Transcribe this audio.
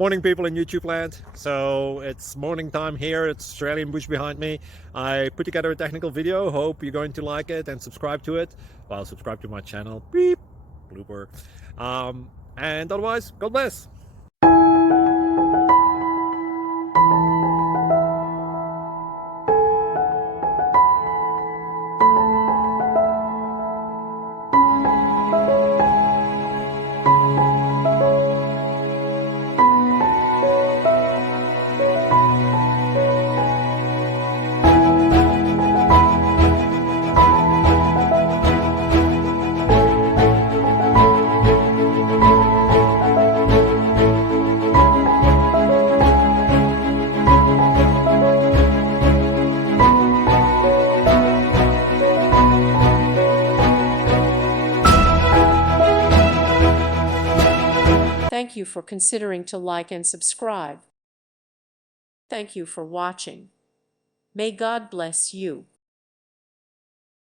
Morning, people in YouTube land. So it's morning time here. It's Australian bush behind me. I put together a technical video. Hope you're going to like it and subscribe to it. Well, subscribe to my channel. Beep. Blooper. And otherwise, God bless. Thank you for considering to like and subscribe. Thank you for watching. May God bless you.